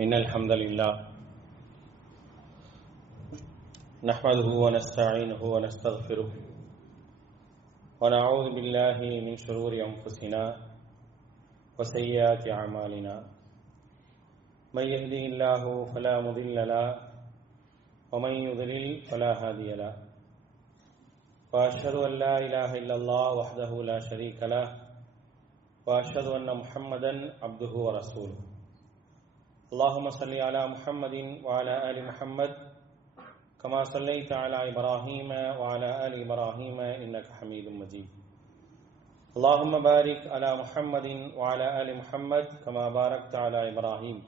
إن الحمد لله نحمده ونستعينه ونستغفره ونعوذ بالله من شرور أنفسنا وسيئات أعمالنا من يهده الله فلا مضل له ومن يضلل فلا هادي له وأشهد أن لا إله إلا الله وحده لا شريك له وأشهد أن محمدا عبده ورسوله اللهم صل على محمد وعلى آل محمد كما صليت على إبراهيم وعلى آل إبراهيم إنك حميد مجيد اللهم بارك على محمد وعلى آل محمد كما باركت على إبراهيم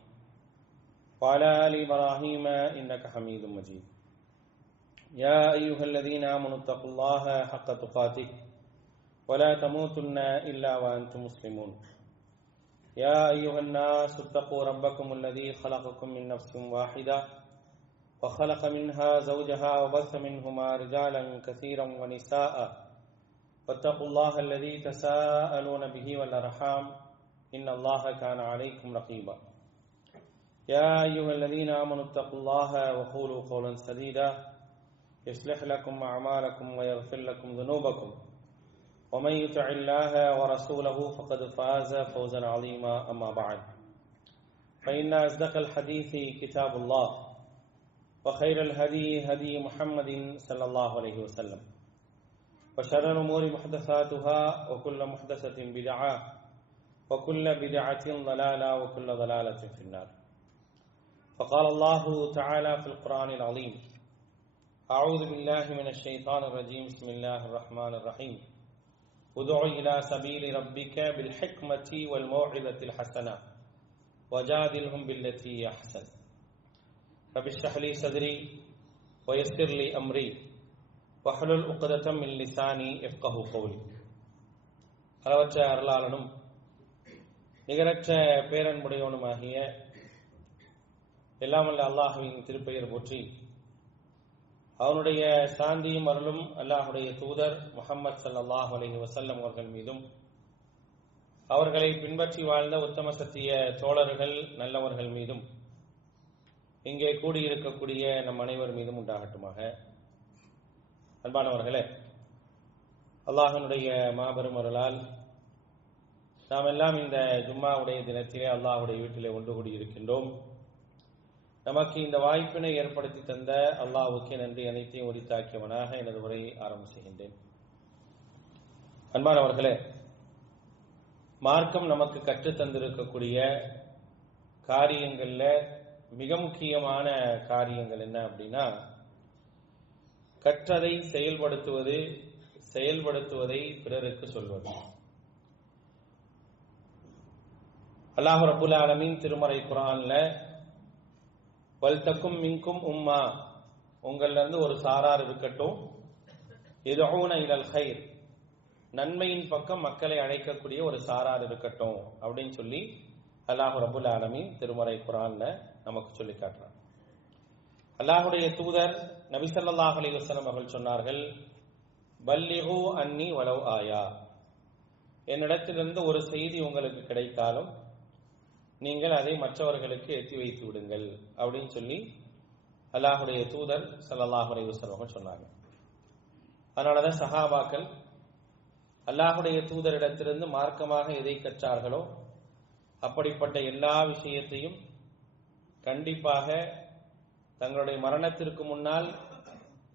وعلى آل إبراهيم إنك حميد مجيد يا أيها الذين آمنوا اتقوا الله حق تقاته ولا تموتن إلا وأنتم مسلمون يا أيها الناس اتقوا ربكم الذي خلقكم من نفس واحدة وخلق منها زوجها وبث منهما رجالا كثيرا ونساء واتقوا الله الذي تساءلون به والأرحام إن الله كان عليكم رقيبا يا أيها الذين آمنوا اتقوا الله وقولوا قولا سديدا يصلح لكم أعمالكم ويغفر لكم ذنوبكم ومن يطع الله ورسوله فقد فاز فوزا عظيما أما بعد فإن أصدق الحديث كتاب الله وخير الهدي هدي محمد صلى الله عليه وسلم وشر الأمور محدثاتها وكل محدثة بدعة وكل بدعة ضلالة وكل ضلالة في النار فقال الله تعالى في القرآن العظيم أعوذ بالله من الشيطان الرجيم بسم الله الرحمن الرحيم ادع إلى سبيل ربك بالحكمة والموعظة الحسنة وجادلهم بالتي هي أحسن رب اشرح لي صدري ويسر لي أمري واحلل عقدة من لساني يفقهوا قولي. அளவற்ற அருளாளனும் நிகரற்ற பேரன்புடையவனுமாகிய எல்லாம் வல்ல அல்லாஹ்வின் திருப்பெயர் போற்றி அவனுடைய சாந்தியும் அருளும் அல்லாஹுடைய தூதர் முஹம்மது ஸல்லல்லாஹு அலைஹி வஸல்லம் அவர்கள் மீதும் அவர்களை பின்பற்றி வாழ்ந்த உத்தம சத்திய தோழர்கள் நல்லவர்கள் மீதும் இங்கே கூடியிருக்கக்கூடிய நம் அனைவர் மீதும் உண்டாகட்டுமாக. அன்பானவர்களே, அல்லாஹ்வினுடைய மாபெரும் அருளால் நாம் எல்லாம் இந்த ஜும்மாவுடைய தினத்திலே அல்லாஹ்வுடைய வீட்டிலே ஒன்று கூடியிருக்கின்றோம். நமக்கு இந்த வாய்ப்பினை ஏற்படுத்தி தந்த அல்லாஹ்வுக்கு நன்றி அனைத்தையும் உரித்தாக்கியவனாக எனது உரையை ஆரம்பம் செய்கின்றேன். அன்பானவர்களே, மார்க்கம் நமக்கு கற்றுத் தந்திருக்கக்கூடிய காரியங்கள்ல மிக முக்கியமான காரியங்கள் என்ன அப்படின்னா, கற்றதை செயல்படுத்துவது, செயல்படுத்துவதை பிறருக்கு சொல்வது. அல்லாஹ் ரப்புல் ஆலமீன் திருமறை குர்ஆன்ல வல்தக்கும் மின்கும் உம்மா, உங்கள்ல இருந்து ஒரு சாரார் இருக்கட்டும், யதுஊன இலல் கைர், நன்மையின் பக்கம் மக்களை அழைக்கக்கூடிய ஒரு சாரார் இருக்கட்டும் அப்படின்னு சொல்லி அல்லாஹ் ரப்புல் ஆலமீன் திருமறை குர்ஆன்ல நமக்கு சொல்லி காட்டுறான். அல்லாஹ்வுடைய தூதர் நபி ஸல்லல்லாஹு அலைஹி வஸல்லம் அவர்கள் சொன்னார்கள், பல்லிகு அன்னி வலவ் ஆயா, என்னிடத்திலிருந்து ஒரு செய்தி உங்களுக்கு கிடைத்தாலும் நீங்கள் அதை மற்றவர்களுக்கு எத்தி வைத்து விடுங்கள் அப்படின்னு சொல்லி அல்லாஹுடைய தூதர் ஸல்லல்லாஹு அலைஹி வஸல்லம் சொன்னாங்க. அதனாலதான் சஹாபாக்கள் அல்லாஹுடைய தூதரிடத்திலிருந்து மார்க்கமாக எதை கற்றார்களோ அப்படிப்பட்ட எல்லா விஷயத்தையும் கண்டிப்பாக தங்களுடைய மரணத்திற்கு முன்னால்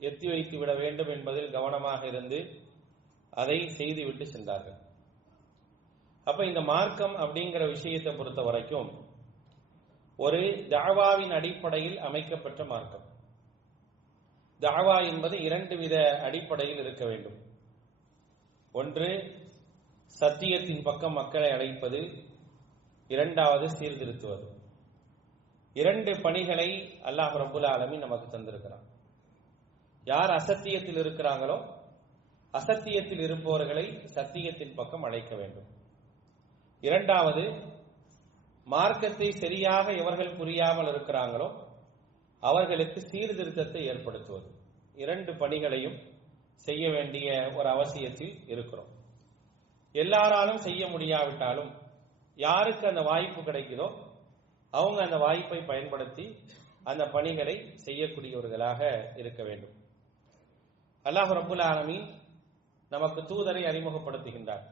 எத்தி வைத்து விட வேண்டும் என்பதில் கவனமாக இருந்து அதை செய்துவிட்டு சென்றார்கள். அப்ப இந்த மார்க்கம் அப்படிங்கிற விஷயத்தை பொறுத்த வரைக்கும் ஒரு தஅவாவின் அடிப்படையில் அமைக்கப்பட்ட மார்க்கம். தஅவா என்பது இரண்டு வித அடிப்படையில் இருக்க வேண்டும். ஒன்று சத்தியத்தின் பக்கம் மக்களை அழைப்பது, இரண்டாவது சீர்திருத்துவது. இரண்டு பணிகளை அல்லாஹ் ரப்புல் ஆலமீன் நமக்கு தந்திருக்கிறான். யார் அசத்தியத்தில் இருக்கிறாங்களோ அசத்தியத்தில் இருப்பவர்களை சத்தியத்தின் பக்கம் அழைக்க வேண்டும். இரண்டாவது, மார்க்கத்தை சரியாக எவர்கள் புரியாமல் இருக்கிறாங்களோ அவர்களுக்கு சீர்திருத்தத்தை ஏற்படுத்துவது. இரண்டு பணிகளையும் செய்ய வேண்டிய ஒரு அவசியத்தில் இருக்கிறோம். எல்லாராலும் செய்ய முடியாவிட்டாலும் யாருக்கு அந்த வாய்ப்பு கிடைக்குதோ அவங்க அந்த வாய்ப்பை பயன்படுத்தி அந்த பணிகளை செய்யக்கூடியவர்களாக இருக்க வேண்டும். அல்லாஹ் ரப்புல் ஆலமீன் நமக்கு தூதரை அறிமுகப்படுத்துகின்றார்.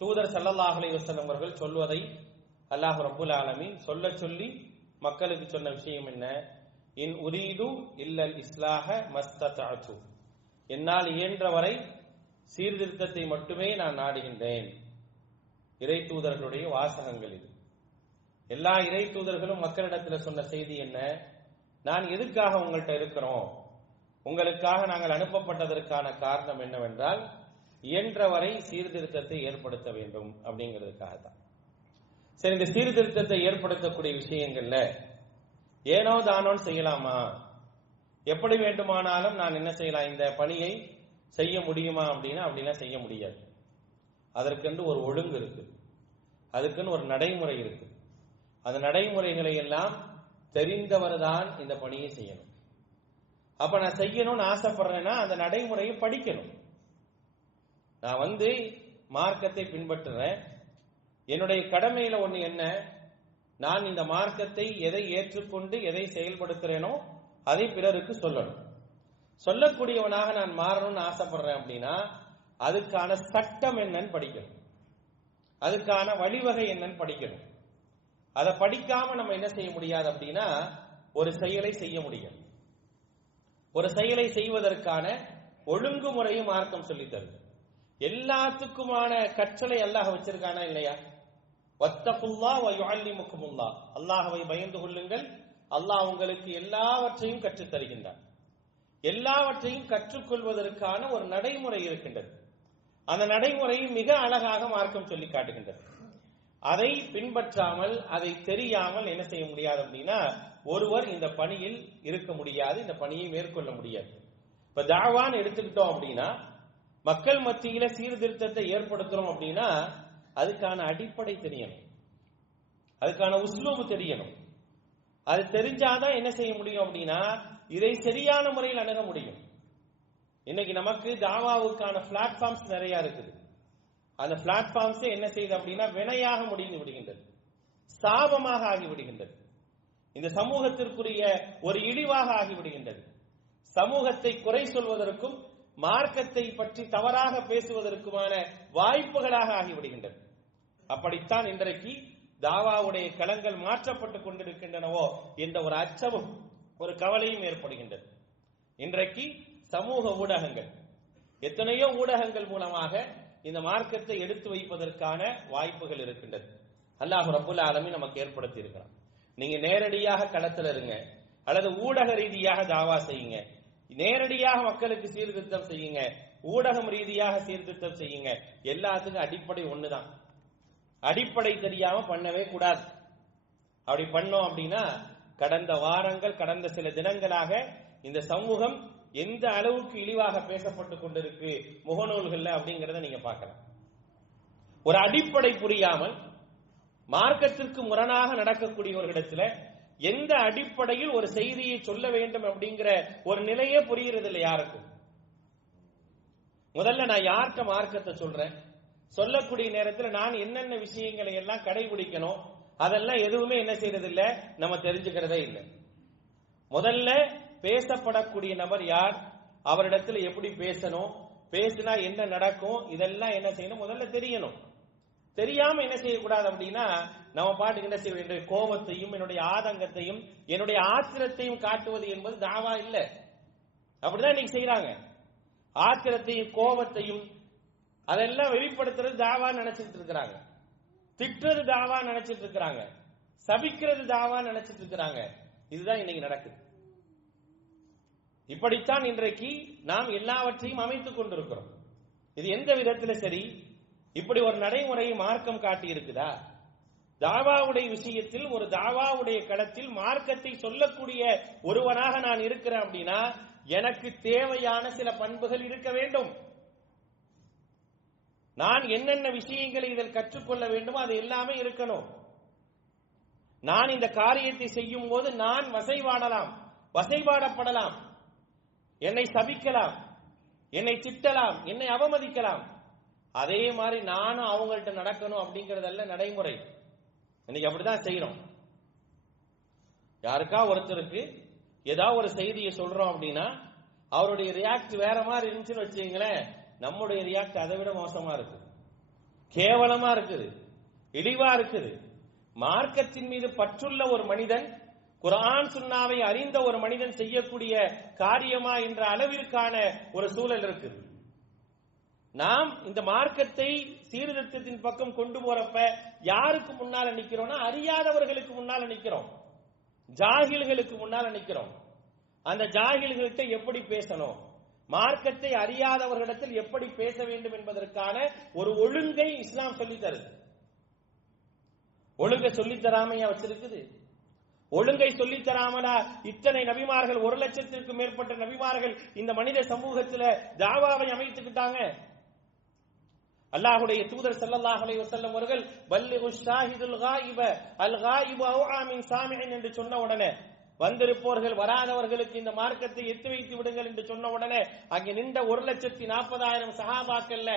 தூதர் ஸல்லல்லாஹு அலைஹி வஸல்லம் அவர்கள் சொல்வதை அல்லாஹ் ரப்புல் ஆலமீன் சொல்ல சொல்லி மக்களுக்கு சொன்ன விஷயம் என்ன? இன் உரீது இல்லல் இஸ்லாஹ மஸ்ததஅது, என்னால் இயன்றவரை சீர்திருத்தத்தை மட்டுமே நான் நாடுகின்றேன். இறை தூதர்களுடைய வாசகங்கள் இது. எல்லா இறை தூதர்களும் மக்களிடத்தில் சொன்ன செய்தி என்ன? நான் எதுக்காக உங்கள்கிட்ட இருக்கிறோம், உங்களுக்காக நாங்கள் அனுப்பப்பட்டதற்கான காரணம் என்னவென்றால் இயன்றவரை சீர்திருத்தத்தை ஏற்படுத்த வேண்டும் அப்படிங்கிறதுக்காக தான். சரி, இந்த சீர்திருத்தத்தை ஏற்படுத்தக்கூடிய விஷயங்கள்ல ஏனோ தானோன்னு செய்யலாமா? எப்படி வேண்டுமானாலும் நான் என்ன செய்யலாம், இந்த பணியை செய்ய முடியுமா அப்படின்னா செய்ய முடியாது. அதற்கென்று ஒரு ஒழுங்கு இருக்கு, அதுக்குன்னு ஒரு நடைமுறை இருக்கு. அந்த நடைமுறைகளை எல்லாம் தெரிந்தவர் தான் இந்த பணியை செய்யணும். அப்ப நான் செய்யணும்னு ஆசைப்படுறேன்னா அந்த நடைமுறையை படிக்கணும். நான் மார்க்கத்தை பின்பற்றுறேன், என்னுடைய கடமையில ஒண்ணு என்ன, நான் இந்த மார்க்கத்தை எதை ஏற்றுக்கொண்டு எதை செயல்படுத்துறேனோ அதை பிறருக்கு சொல்லணும். சொல்லக்கூடியவனாக நான் மாறணும்னு ஆசைப்படுறேன் அப்படின்னா அதுக்கான சட்டம் என்னன்னு படிக்கணும், அதுக்கான வழிவகை என்னன்னு படிக்கணும். அதை படிக்காம நம்ம என்ன செய்ய முடியாது அப்படின்னா ஒரு செயலை செய்ய முடியும். ஒரு செயலை செய்வதற்கான ஒழுங்குமுறையும் மார்க்கம் சொல்லித் தருது. எல்லாத்துக்குமான கற்றலை அல்லாஹ் வச்சிருக்கானா இல்லையா? வத்தகுல்லாஹ் வ யுஅல்லிமுக்குமுல்லாஹ், அல்லாஹ்வை பயந்து கொள்ளுங்கள், அல்லாஹ் உங்களுக்கு எல்லாவற்றையும் கற்றுத் தருகின்றார். எல்லாவற்றையும் கற்றுக்கொள்வதற்கான ஒரு நடைமுறை இருக்கின்றது. அந்த நடைமுறையை மிக அழகாக மார்க்கம் சொல்லி காட்டுகின்றது. அதை பின்பற்றாமல் அதை தெரியாமல் என்ன செய்ய முடியாது அப்படின்னா ஒருவர் இந்த பணியில் இருக்க முடியாது, இந்த பணியை மேற்கொள்ள முடியாது. இப்ப தாவான்னு எடுத்துக்கிட்டோம் அப்படின்னா மக்கள் மத்தியில சீர்திருத்தத்தை ஏற்படுத்துறோம் அப்படின்னா அதுக்கான அடிப்படை தெரியணும், அதுக்கான உஸ்லூபு தெரியணும். அது தெரிஞ்சாதான் என்ன செய்ய முடியும் அப்படின்னா இதை சரியான முறையில் அணுக முடியும். இன்னைக்கு நமக்கு தாவாவுக்கான பிளாட்ஃபார்ம்ஸ் நிறைய இருக்குது. அந்த பிளாட்ஃபார்ம்ஸ் என்ன செய்யுது அப்படின்னா வினையாக முடிந்து விடுகின்றது, சாபமாக ஆகிவிடுகின்றது, இந்த சமூகத்திற்குரிய ஒரு இழிவாக ஆகிவிடுகின்றது. சமூகத்தை குறை சொல்வதற்கும் மார்க்கத்தை பற்றி தவறாக பேசுவதற்குமான வாய்ப்புகளாக ஆகிவிடுகின்றது. அப்படித்தான் இன்றைக்கு தாவாவுடைய களங்கள் மாற்றப்பட்டுக் கொண்டிருக்கின்றனவோ என்ற ஒரு அச்சமும் ஒரு கவலையும் ஏற்படுகின்றது. இன்றைக்கு சமூக ஊடகங்கள், எத்தனையோ ஊடகங்கள் மூலமாக இந்த மார்க்கத்தை எடுத்து வைப்பதற்கான வாய்ப்புகள் இருக்கின்றது. அல்லாஹ் ரப்புல் ஆலமீன் நமக்கு ஏற்படுத்தி இருக்கிறான். நீங்க நேரடியாக களத்தில் இருங்க, அல்லது ஊடக ரீதியாக தாவா செய்யுங்க, நேரடியாக மக்களுக்கு சீர்திருத்தம் செய்யுங்க, ஊடகம் ரீதியாக சீர்திருத்தம் செய்யுங்க. எல்லாத்துக்கும் அடிப்படை ஒண்ணுதான். அடிப்படை தெரியாம பண்ணவே கூடாது. அப்படி பண்ணோம் அப்படின்னா கடந்த வாரங்கள், கடந்த சில தினங்களாக இந்த சமூகம் எந்த அளவுக்கு இழிவாக பேசப்பட்டு கொண்டிருக்கு முகநூல்கள்ல அப்படிங்கறத நீங்க பார்க்கலாம். ஒரு அடிப்படை புரியாமல் மார்க்கத்திற்கு முரணாக நடக்கக்கூடியவர்களிடத்துல எந்த அடிப்படையில் ஒரு செய்தியை சொல்ல வேண்டும் அப்படிங்கிற ஒரு நிலையே புரிகிறது இல்லை யாருக்கும். முதல்ல நான் யார்கிட்ட மார்க்கத்தை சொல்றேன், சொல்லக்கூடிய நேரத்தில் நான் என்னென்ன விஷயங்களை எல்லாம் கடைபிடிக்கணும் அதெல்லாம் எதுவுமே என்ன செய்யறது இல்ல, நம்ம தெரிஞ்சுக்கிறதே இல்லை. முதல்ல பேசப்படக்கூடிய நபர் யார், அவரிடத்துல எப்படி பேசணும், பேசினா என்ன நடக்கும், இதெல்லாம் என்ன செய்யணும் முதல்ல தெரியணும். தெரியாம என்ன செய்யக்கூடாது அப்படின்னா நம்ம பாட்டுக்கு என்ன செய்ய, என்னுடைய கோபத்தையும் என்னுடைய ஆதங்கத்தையும் என்னுடைய ஆத்திரத்தையும் காட்டுவது என்பது தாவா இல்ல. அப்படிதான் இன்னைக்கு செய்யறாங்க. ஆத்திரத்தையும் கோபத்தையும் அதெல்லாம் வெளிப்படுத்துறது தாவா நினைச்சிட்டு இருக்கிறாங்க, திட்டுறது தாவா நினைச்சிட்டு இருக்கிறாங்க, சபிக்கிறது தாவா நினைச்சிட்டு இருக்கிறாங்க. இதுதான் இன்னைக்கு நடக்குது. இப்படித்தான் இன்றைக்கு நாம் எல்லாவற்றையும் அமைத்துக் கொண்டிருக்கிறோம். இது எந்த விதத்துல சரி? இப்படி ஒரு நடைமுறையை மார்க்கம் காட்டி இருக்குதா? தாவாவுடைய விஷயத்தில் ஒரு தாவாவுடைய களத்தில் மார்க்கத்தை சொல்லக்கூடிய ஒருவனாக நான் இருக்கிறேன் அப்படின்னா எனக்கு தேவையான சில பண்புகள் இருக்க வேண்டும். நான் என்னென்ன விஷயங்களை இதில் கற்றுக்கொள்ள வேண்டுமோ அது எல்லாமே இருக்கணும். நான் இந்த காரியத்தை செய்யும் போது நான் வசைபாடலாம், வசைபாடப்படலாம், என்னை சபிக்கலாம், என்னை திட்டலாம், என்னை அவமதிக்கலாம். அதே மாதிரி நானும் அவங்கள்ட்ட நடக்கணும் அப்படிங்கறதல்ல நடைமுறை. இன்னைக்கு அப்படிதான் செய்யறோம். யாருக்கா ஒருத்தருக்கு ஏதாவது ஒரு செய்தியை சொல்றோம் அப்படின்னா அவருடைய ரியாக்ட் வேற மாதிரி இருந்துச்சுன்னு வச்சுங்களேன், நம்முடைய ரியாக்ட் அதை விட மோசமா இருக்கு, கேவலமா இருக்குது, இழிவா இருக்குது. மார்க்கத்தின் மீது பற்றுள்ள ஒரு மனிதன், குர்ஆன் சுன்னாவை அறிந்த ஒரு மனிதன் செய்யக்கூடிய காரியமா என்ற அளவிற்கான ஒரு சூழல் இருக்குது. நாம் இந்த மார்க்கத்தை சீர்திருத்தத்தின் பக்கம் கொண்டு போறப்ப யாருக்கு முன்னால நிக்கிறோம்னா அறியாதவர்களுக்கு முன்னால நிக்கிறோம், ஜாகில்களுக்கு முன்னால நிக்கிறோம். அந்த ஜாகில்கள்கிட்ட எப்படி பேசணும், மார்க்கத்தை அறியாதவர்களிடத்தில் எப்படி பேச வேண்டும் என்பதற்கான ஒரு ஒழுங்கை இஸ்லாம் சொல்லித் தருது. ஒழுங்கை சொல்லித் தராமையா வச்சிருக்குது? ஒழுங்கை சொல்லித் தராமலா இத்தனை நபிமார்கள், 1,00,000 மேற்பட்ட நபிமார்கள் இந்த மனித சமூகத்தில் தாவாவை அமைத்துக்கிட்டாங்க? அல்லாஹ்வுடைய தூதர் ஸல்லல்லாஹு அலைஹி வஸல்லம் அவர்கள் பல்லிகு ஷாஹிதுல் காயிப அல் காயிபு அவ்ஆ மின் சாமிஇன் என்று சொன்ன உடனே, வந்திருப்பவர்கள் வராதவர்களுக்கு இந்த மார்க்கத்தை எத்தி வைத்து விடுங்கள் என்று சொன்ன உடனே அங்கே நின்ற 1,40,000 சஹாபாக்கள்ல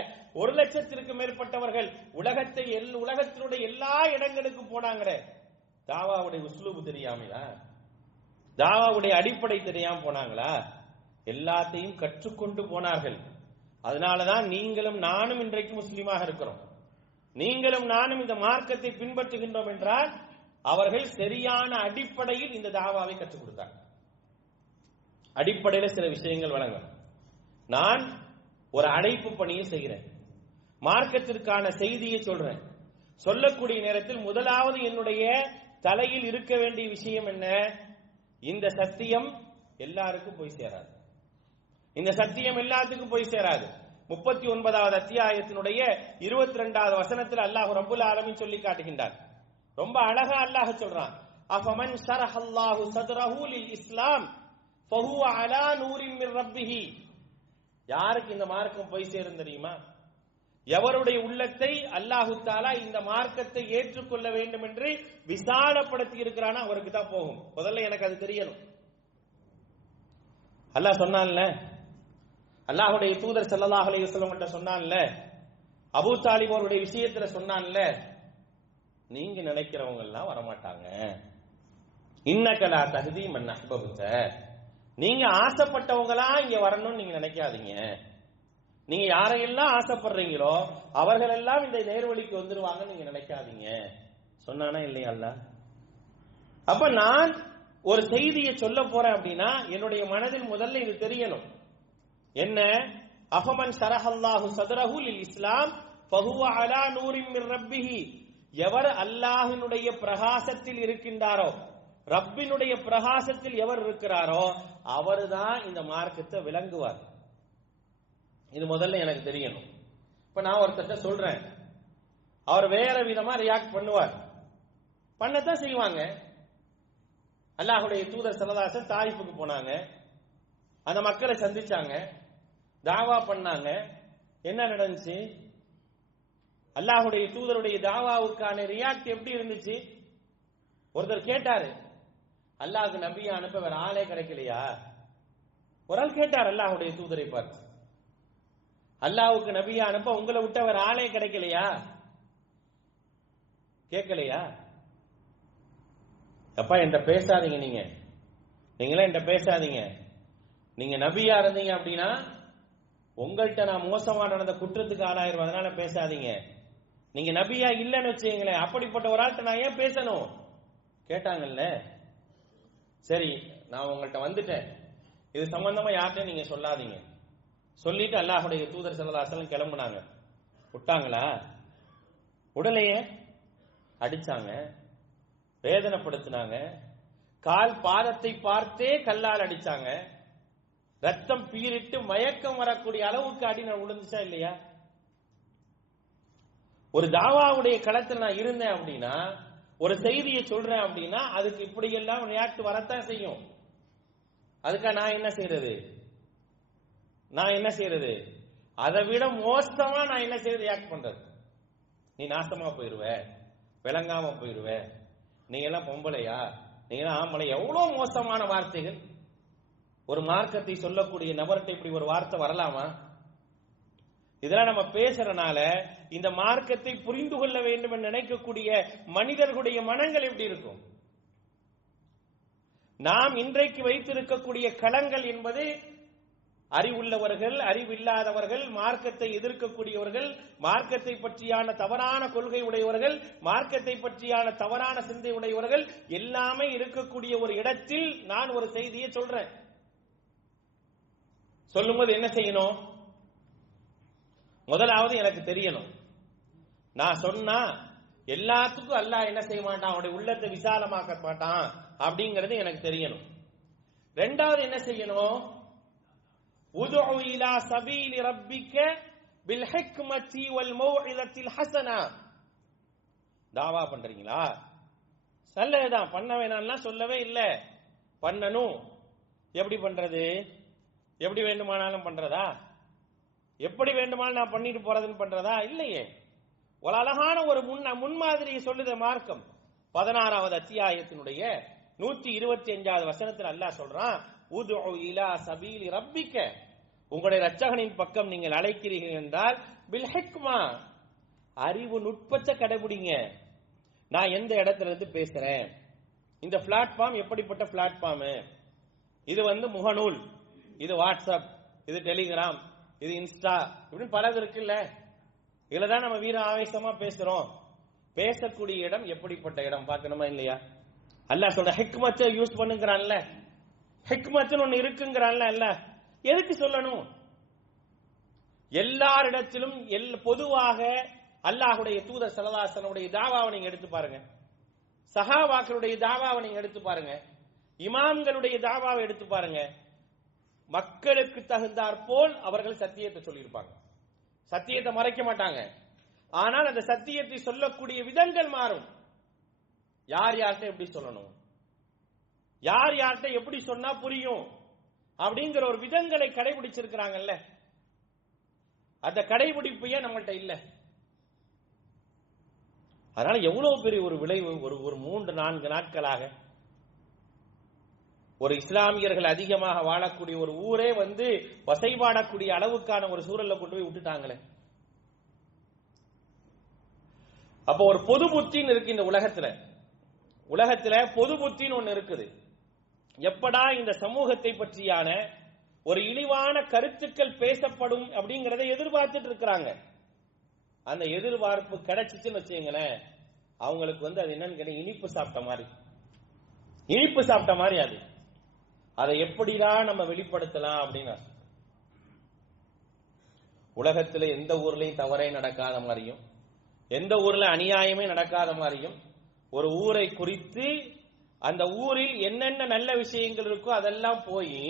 1,00,000 மேற்பட்டவர்கள் உலகத்தினுடைய எல்லா இடங்களுக்கும் போனாங்க. தாவாவுடைய உஸ்லூபு தெரியாமலா, தாவாவுடைய அடிப்படை தெரியாம போனாங்களா? எல்லாத்தையும் கற்றுக்கொண்டு போனார்கள். அதனாலதான் நீங்களும் நானும் இன்றைக்கு முஸ்லீமாக இருக்கிறோம். நீங்களும் நானும் இந்த மார்க்கத்தை பின்பற்றுகின்றோம் என்றால் அவர்கள் சரியான அடிப்படையில் இந்த தாவாவை கற்றுக் கொடுத்தாங்க. அடிப்படையில் சில விஷயங்கள் வழங்கும். நான் ஒரு அழைப்பு பணியை செய்கிறேன், மார்க்கத்திற்கான செய்தியை சொல்றேன். சொல்லக்கூடிய நேரத்தில் முதலாவது என்னுடைய தலையில் இருக்க வேண்டிய விஷயம் என்ன? இந்த சத்தியம் எல்லாருக்கும் போய் சேராது. இந்த சத்தியம் எல்லாத்துக்கும் போய் சேராது. 39வது அத்தியாயத்தினுடைய 22வது வசனத்தில் அல்லாஹ் ரப்புல் ஆலமீன் சொல்லி காட்டுகின்றார். ரொம்ப அழகா அல்லாஹ் சொல்றான், அஃபமன் ஷரஹல்லாஹு ஸத்ரஹு லில் இஸ்லாம் ஃபஹுவ அலா நூரின் மின் ரப்பிஹி. யாருக்கு இந்த மார்க்கம் போய் சேரும் தெரியுமா? எவருடைய உள்ளத்தை அல்லாஹு தஆலா இந்த மார்க்கத்தை ஏற்றுக்கொள்ள வேண்டும் என்று விசாலப்படுத்தி இருக்கிறானோ அவருக்கு தான் போகும். முதல்ல எனக்கு அது தெரியணும். அல்லாஹ் சொன்னான்ல, அல்லாஹ்வுடைய தூதர் ஸல்லல்லாஹு அலைஹி வஸல்லம் கிட்ட சொன்னான்ல, அபூ தாலிப் அவருடைய விஷயத்துல சொன்னான்ல, நீங்க நினைக்கிறவங்க எல்லாம் வரமாட்டாங்க. இன்னகலா தஹ்தி மன் அஹ்பப்த. நீங்க ஆசைப்பட்டவங்களா இங்க வரணும்னு நீங்க நினைக்காதீங்க. நீங்க யாரையெல்லாம் ஆசைப்படுறீங்களோ அவர்கள் எல்லாம் இந்த நேர்வழிக்கு வந்துருவாங்க நீங்க நினைக்காதீங்க. சொன்னானா இல்லையா அல்லாஹ்? அப்ப நான் ஒரு செய்தியை சொல்ல போறேன் அப்படின்னா என்னுடைய மனதில் முதல்ல இது தெரியணும். என்ன? அஃபமன் ஷரஹல்லாஹு ஸத்ரஹு லில் இஸ்லாம் ஃபஹுவ அலா நூரின் மின் ரப்பிஹி. எவர் அல்லாஹ்வினுடைய பிரகாசத்தில் இருக்கின்றாரோ, ரப்பினுடைய பிரகாசத்தில் எவர் இருக்கிறாரோ அவர்தான் இந்த மார்க்கத்தை விளங்குவார். இது முதல்ல எனக்கு தெரியணும். இப்ப நான் ஒருத்தட்ட சொல்றேன், அவர் வேற விதமா ரியாக்ட் பண்ணுவார், பண்ணத்தான் செய்வாங்க. அல்லாஹ்வுடைய தூதர் ஸல்லல்லாஹு அலைஹி வஸல்லம் தாயிஃபுக்கு போனாங்க, அந்த மக்களை சந்திச்சாங்க, தாவா பண்ணாங்க. என்ன நடந்துச்சு? அல்லாஹ்வுடைய தூதருடைய தாவாவுக்கான ரியாக்ட் எப்படி இருந்துச்சு? ஒருத்தர் கேட்டாரு, அல்லாஹ்வுக்கு நபியை அனுப்ப வேற ஆளே கிடைக்கலையா? ஒரு ஆள் கேட்டார் அல்லாஹ்வுடைய தூதரை பார்த்து, அல்லாஹ்வுக்கு நபியை அனுப்ப உங்களை விட்ட வேற ஆளே கிடைக்கலையா? கேட்கலையா? அப்பா என்கிட்ட பேசாதீங்க, நீங்களே என்கிட்ட பேசாதீங்க. நீங்க நபியா இருந்தீங்க அப்படின்னா உங்கள்கிட்ட நான் மோசமா நடந்த குற்றத்துக்கு ஆளாயிருவேன், அதனால பேசாதீங்க. நீங்க நபியா இல்லைன்னு வச்சுங்களேன், அப்படிப்பட்ட ஒரு ஆள்கிட்ட நான் ஏன் பேசணும்? கேட்டாங்கல்ல. சரி, நான் உங்கள்கிட்ட வந்துட்டேன், இது சம்பந்தமா யார்கிட்ட நீங்க சொல்லாதீங்க. சொல்லிட்டு அல்லாஹ்வுடைய தூதர் ஸல்லல்லாஹு அலைஹி வஸல்லம் கிளம்புனாங்க. விட்டாங்களா? உடலையே அடிச்சாங்க, வேதனைப்படுத்தினாங்க, கால் பாதத்தை பார்த்தே கல்லால் அடிச்சாங்க, ரத்தம் பீரிட்டு மயக்கம் வரக்கூடிய அளவுக்கு அடி நான் விழுந்துச்சா இல்லையா? ஒரு தாவாவுடைய களத்தில் நான் இருந்தேன் அப்படின்னா, ஒரு செய்தியை சொல்றேன் அப்படின்னா அதுக்கு இப்படி எல்லாம் ரியாக்ட் வரத்தான் செய்யும். அதுக்காக நான் என்ன செய்யறது? அதை விட மோசமா நான் என்ன செய்யறது? ரியாக்ட் பண்றது. நீ நாசமா போயிருவ, விளங்காம போயிருவ, நீங்க எல்லாம் பொம்பளையா, நீங்க எல்லாம் ஆம்பளை, எவ்வளவு மோசமான வார்த்தைகள். ஒரு மார்க்கத்தை சொல்லக்கூடிய நபர்கிட்ட இப்படி ஒரு வார்த்தை வரலாமா? இதெல்லாம் நம்ம பேசுறனால இந்த மார்க்கத்தை புரிந்து கொள்ள வேண்டும் என்று நினைக்கக்கூடிய மனிதர்களுடைய மனங்கள் எப்படி இருக்கும்? நாம் இன்றைக்கு வைத்திருக்கக்கூடிய களங்கள் என்பது அறிவுள்ளவர்கள், அறிவில்லாதவர்கள், மார்க்கத்தை எதிர்க்கக்கூடியவர்கள், மார்க்கத்தை பற்றியான தவறான கொள்கை உடையவர்கள், மார்க்கத்தை பற்றியான தவறான சிந்தை உடையவர்கள் எல்லாமே இருக்கக்கூடிய ஒரு இடத்தில் நான் ஒரு செய்தியை சொல்றேன். சொல்லும்போது என்ன செய்யணும்? முதலாவது எனக்கு தெரியணும். நான் சொன்னா எல்லாத்துக்கும் அல்லாஹ் என்ன செய்ய மாட்டான், அவனுடைய உள்ளத்தை விசாலமாக்க மாட்டான் அப்படிங்கிறது எனக்கு தெரியணும். ரெண்டாவது என்ன செய்யணும்? உதுஉ இலா சபீலி ரப்பிக பில் ஹிக்மதி வல் மௌஇலத்தில் ஹஸனா. தாவா பண்றீங்களா? நல்லதுதான், பண்ண வேணாம்லாம் சொல்லவே இல்லை, பண்ணணும். எப்படி பண்றது? எப்படி வேண்டுமானாலும் பண்றதா? எப்படி வேண்டுமானாலும் நான் பண்ணிட்டு போறதுன்னு பண்றதா? இல்லையே. ஒரு அழகான ஒரு முன்மாதிரியை சொல்லுத மார்க்கம். 16வது அத்தியாயத்தினுடைய 125வது வசனத்தில் அல்லாஹ் சொல்றான், உதுஉ இலா சபீலி ரப்பிக, உங்களுடைய இரட்சகனின் பக்கம் நீங்கள் அழைக்கிறீர்கள் என்றால் பில் ஹிக்மா, அறிவு நுட்பத்தை கடைபிடிங்க. நான் எந்த இடத்துல இருந்து பேசுறேன், இந்த பிளாட்ஃபார்ம் எப்படிப்பட்ட பிளாட்ஃபார்ம், இது முகநூல், இது வாட்ஸ்அப், இது டெலிகிராம், இது இன்ஸ்டா, இப்படின்னு பலது இருக்குல்ல. இதுல தான் நம்ம வீர ஆவேசமா பேசுறோம். பேசக்கூடிய இடம் எப்படிப்பட்ட இடம் பார்க்கணுமா இல்லையா? அல்லாஹ் சொல்ற ஹிக்மத்தை யூஸ் பண்ணுங்கறான்ல, ஹிக்மத்துன்னு ஒன்னு இருக்குங்கறான்ல. அல்ல எதுக்கு சொல்லணும்? எல்லாரிடத்திலும் பொதுவாக அல்லாஹ்வுடைய தூதர் ஸல்லல்லாஹு அலைஹி வஸல்லம் தாவாவை நீங்க எடுத்து பாருங்க, சஹாபாக்களுடைய தாவாவை நீங்க எடுத்து பாருங்க, இமாம்களுடைய தாவாவை எடுத்து பாருங்க. மக்களுக்கு தகுந்தாற் போல் அவர்கள் சத்தியத்தை சொல்லியிருப்பாங்க. சத்தியத்தை மறைக்க மாட்டாங்க. ஆனால் அந்த சத்தியத்தை சொல்லக்கூடிய விதங்கள் மாறும். யார் யார்கிட்ட எப்படி சொல்லணும், யார் யார்கிட்ட எப்படி சொன்னா புரியும் அப்படிங்கிற ஒரு விதங்களை கடைபிடிச்சிருக்கிறாங்கல்ல. அந்த கடைபிடிப்பையே நம்மள்கிட்ட இல்ல. அதனால எவ்வளவு பெரிய ஒரு விளைவு. ஒரு 3-4 நாட்களாக ஒரு இஸ்லாமியர்கள் அதிகமாக வாழக்கூடிய ஒரு ஊரே வசைபாடக்கூடிய அளவுக்கான ஒரு சூழல்ல கொண்டு போய் விட்டுட்டாங்களே. அப்ப ஒரு பொது புத்தின்னு இருக்கு இந்த உலகத்துல பொது புத்தின்னு ஒண்ணு இருக்குது. எப்படா இந்த சமூகத்தை பற்றியான ஒரு இழிவான கருத்துக்கள் பேசப்படும் அப்படிங்கறதை எதிர்பார்த்துட்டு இருக்கிறாங்க. அந்த எதிர்பார்ப்பு கிடைச்சிச்சுன்னு வச்சுங்களேன், அவங்களுக்கு அது என்னன்னு கேட்ட இனிப்பு சாப்பிட்ட மாதிரி அது. அதை எப்படிதான் நம்ம வெளிப்படுத்தலாம் அப்படின்னா, உலகத்துல எந்த ஊர்லயும் தவறே நடக்காத மாதிரியும், எந்த ஊர்ல அநியாயமே நடக்காத மாதிரியும், ஒரு ஊரை குறித்து அந்த ஊரில் என்னென்ன நல்ல விஷயங்கள் இருக்கோ அதெல்லாம் போய்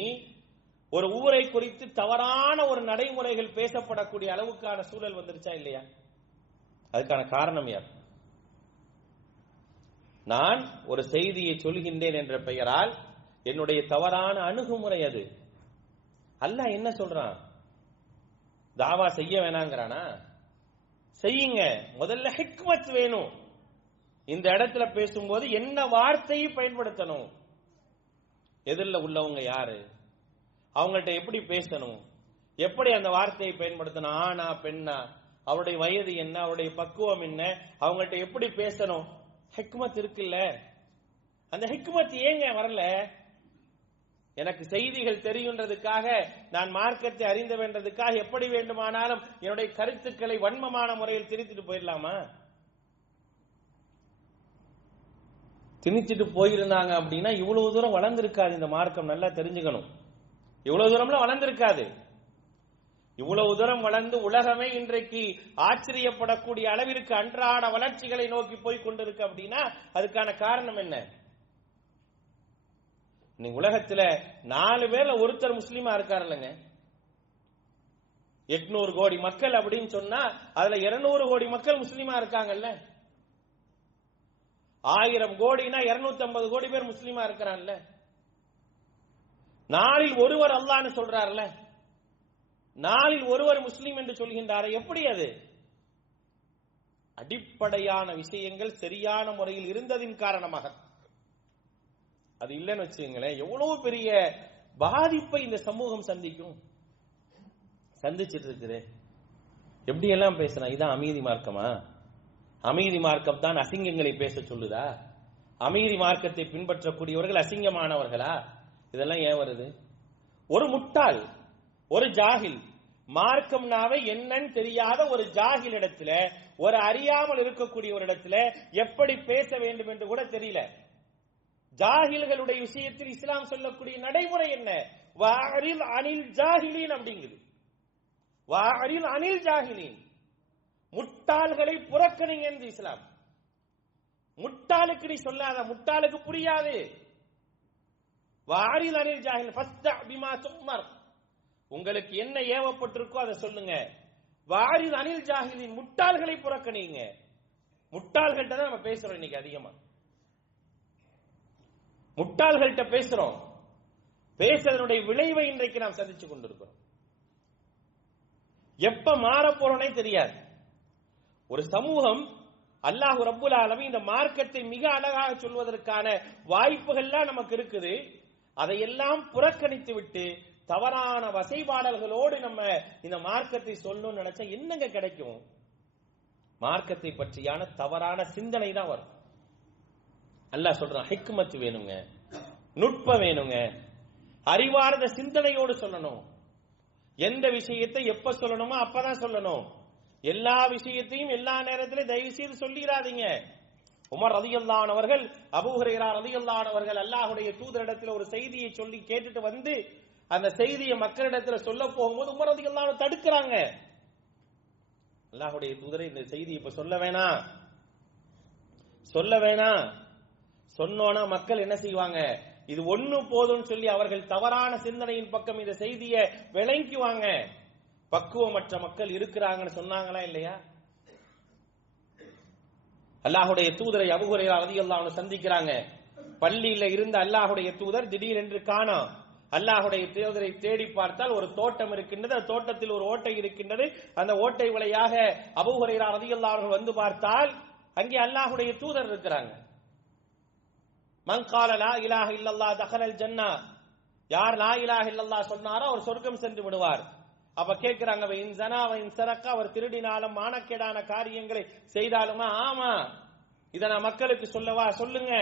ஒரு ஊரை குறித்து தவறான ஒரு நடைமுறைகள் பேசப்படக்கூடிய அளவுக்கான சூழல் வந்துருச்சா இல்லையா? அதுக்கான காரணம் யார்? நான் ஒரு செய்தியை சொல்கின்றேன் என்ற பெயரால் என்னுடைய தவறான அணுகுமுறை அது. அல்லாஹ் என்ன சொல்றான்? தாவா செய்ய வேணாங்கிறானா? செய்யுங்க. முதல்ல ஹிக்மத் வேணும். இந்த இடத்துல பேசும்போது என்ன வார்த்தையை பயன்படுத்தணும், எதிரில் உள்ளவங்க யாரு, அவங்கள்ட்ட எப்படி பேசணும், எப்படி அந்த வார்த்தையை பயன்படுத்தணும், ஆனா பெண்ணா, அவருடைய வயது என்ன, அவருடைய பக்குவம் என்ன, அவங்கள்ட்ட எப்படி பேசணும், ஹிக்மத் இருக்குல்ல. அந்த ஹிக்மத் ஏங்க வரல? எனக்கு செய்திகள் தெரியுன்றதுக்காக, நான் மார்க்கத்தை அறிந்து வேண்டதுக்காக எப்படி வேண்டுமானாலும் என்னுடைய கருத்துக்களை வன்மமான முறையில் திணித்துட்டு போயிடலாமா? திணிச்சிட்டு போயிருந்தாங்க அப்படின்னா இவ்வளவு தூரம் வளர்ந்திருக்காது இந்த மார்க்கம். நல்லா தெரிஞ்சுக்கணும், இவ்வளவு தூரம்லாம் வளர்ந்திருக்காது. இவ்வளவு தூரம் வளர்ந்து உலகமே இன்றைக்கு ஆச்சரியப்படக்கூடிய அளவிற்கு அன்றாட வளர்ச்சிகளை நோக்கி போய் கொண்டிருக்கு அப்படின்னா அதுக்கான காரணம் என்ன? நீங்க உலகத்துல 4 பேர்ல ஒருத்தர் முஸ்லீமா இருக்காரு இல்லைங்க. 800 கோடி மக்கள் அப்படின்னு சொன்னா அதுல 200 கோடி மக்கள் முஸ்லீமா இருக்காங்கல்ல. 1000 கோடினா 250 கோடி பேர் முஸ்லீமா இருக்கிறான்ல. நாளில் ஒருவர் அல்லாஹ்னு சொல்றாருல, நாளில் ஒருவர் முஸ்லீம் என்று சொல்கின்றார். எப்படி அது? அடிப்படையான விஷயங்கள் சரியான முறையில் இருந்ததின் காரணமாக. அது இல்லைன்னு வச்சுங்களேன், எவ்வளவு பெரிய பாதிப்பை இந்த சமூகம் சந்திச்சிட்டு இருக்குது. எப்படி எல்லாம் பேசுறா? இதான் அமைதி மார்க்கமா? அமைதி மார்க்கம் தான் அசிங்கங்களை பேச சொல்லுதா? அமீரி மார்க்கத்தை பின்பற்றக்கூடியவர்கள் அசிங்கமானவர்களா? இதெல்லாம் ஏன் வருது? ஒரு முட்டாள், ஒரு ஜாகில், மார்க்கம்னாவே என்னன்னு தெரியாத ஒரு ஜாகில் இடத்துல, ஒரு அறியாமல் இருக்கக்கூடிய ஒரு இடத்துல எப்படி பேச வேண்டும் என்று கூட தெரியல. ஜாகில்களுடைய விஷயத்தில் இஸ்லாம் சொல்லக்கூடிய நடைமுறை என்ன? வாரில் அனில் ஜாஹிலீன் அப்படிங்குது. வாரில் அனில் ஜாஹிலீன், முட்டாள்களை புறக்கணிங்க என்று இஸ்லாம். முட்டாளுக்கு நீ சொல்லாத, முட்டாளுக்கு புரியாது. வாரில் அனில் ஜாஹில் ஃபஸ்தா பிமா துமர், உங்களுக்கு என்ன ஏவப்பட்டிருக்கோ அதை சொல்லுங்க. வாரில் அனில் ஜாஹிலின், முட்டாள்களை புறக்கணிங்க. முட்டாள்கள்ட்ட தான் நம்ம பேசுறோம் இன்னைக்கு அதிகமா. முட்டாள்கள்ட்ட பேசுறோம். பேசுறதனுடைய விளைவை இன்றைக்கு நாம் சந்திச்சு கொண்டிருக்கிறோம். எப்ப மாற போறோனே தெரியாது. ஒரு சமூகம் அல்லாஹ் ரப்புல் ஆலமீன் இந்த மார்க்கத்தை மிக அழகாக சொல்வதற்கான வாய்ப்புகள்லாம் நமக்கு இருக்குது. அதையெல்லாம் புறக்கணித்து விட்டு தவறான வசைபாடல்களோடு நம்ம இந்த மார்க்கத்தை சொல்லணும்னு நினைச்சா என்னங்க கிடைக்கும்? மார்க்கத்தை பற்றியான தவறான சிந்தனை தான் வரும். அல்லாஹ் சொல்றான், ஹிக்மத் வேணுங்க, நுட்பம் வேணுங்க, அறிவார்ந்த சிந்தனையோடு சொல்லணும். எந்த விஷயத்தை எப்ப சொல்லணுமோ அப்பதான் சொல்லணும். எல்லா விஷயத்தையும் எல்லா நேரத்திலும் தயவு செய்து சொல்லிடாதீங்க. உமர் ரலியல்லாஹு அன்ஹு அவர்கள், அபூ ஹுரைரா ரலியல்லாஹு அன்ஹு அவர்கள் அல்லாஹ்வுடைய தூதரிடத்தில் ஒரு செய்தியை சொல்லி கேட்டுட்டு வந்து அந்த செய்தியை மக்களிடத்தில் சொல்ல போகும்போது உமர் ரலியல்லாஹு அன்ஹு தடுக்கிறாங்க. அல்லாஹ்வுடைய தூதரை, இந்த செய்தி இப்ப சொல்ல வேணாம், சொல்ல வேணாம். சொன்னோனா மக்கள் என்ன செய்வாங்க? இது ஒண்ணு போதும்னு சொல்லி அவர்கள் தவறான சிந்தனையின் பக்கம் இந்த செய்தியை விளங்குவாங்க. பக்குவமற்ற மக்கள் இருக்கிறாங்கன்னு சொன்னாங்களா இல்லையா? அல்லாஹ்வுடைய தூதரை அபூ ஹுரைரா ரலியல்லாஹு அன்ஹு சந்திக்கிறாங்க. பள்ளியில இருந்த அல்லாஹ்வுடைய தூதர் திடீரென்று காணோம். அல்லாஹ்வுடைய தூதரை தேடி பார்த்தால் ஒரு தோட்டம் இருக்கின்றது. அந்த தோட்டத்தில் ஒரு ஓட்டை இருக்கின்றது. அந்த ஓட்டை வழியாக அபூ ஹுரைரா ரலியல்லாஹு அன்ஹு வந்து பார்த்தால் அங்கே அல்லாஹ்வுடைய தூதர் இருக்கிறாங்க. மன் கால லா இலாஹ இல்லல்லாஹ் தஹலல் ஜன்னா, யார் லா இலாஹ இல்லல்லாஹ் சொன்னாரோ அவர் சொர்க்கம் சென்று விடுவார். அப்ப கேட்கிறாங்க, இன் ஸனா வ இன் ஸரக, அவர் திருடினாலும் மானக்கேடான காரியங்களை செய்தாலுமா? ஆமா. இத நான் மக்களுக்கு சொல்லவா? சொல்லுங்க.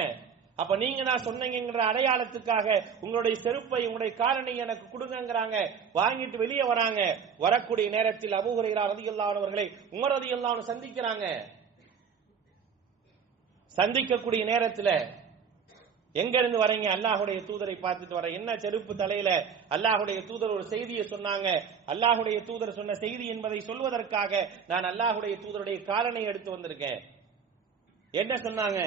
அப்ப நீங்க நான் சொன்னீங்கன்ற அடையாளத்துக்காக உங்களுடைய செருப்பை, உங்களுடைய காலணி எனக்கு கொடுங்கங்கறாங்க. வாங்கிட்டு வெளியே வராங்க. வரக்கூடிய நேரத்தில் அபூ ஹுரைரா ரலியல்லாஹு அன்ஹு அவர்களை உமர் ரலியல்லாஹு அன்ஹு சந்திக்கிறாங்க. சந்திக்கக்கூடிய நேரத்தில் எங்க இருந்து வரீங்க? அல்லாஹ்வுடைய தூதரை பார்த்துட்டு வர. என்ன செருப்பு தலையில? அல்லாஹ்வுடைய தூதர் ஒரு செய்தியை சொன்னாங்க. அல்லாஹ்வுடைய தூதர் சொன்ன செய்தி என்பதை சொல்வதற்காக நான் அல்லாஹ்வுடைய தூதருடைய காலனை எடுத்து வந்திருக்கேன். என்ன சொன்னாங்க?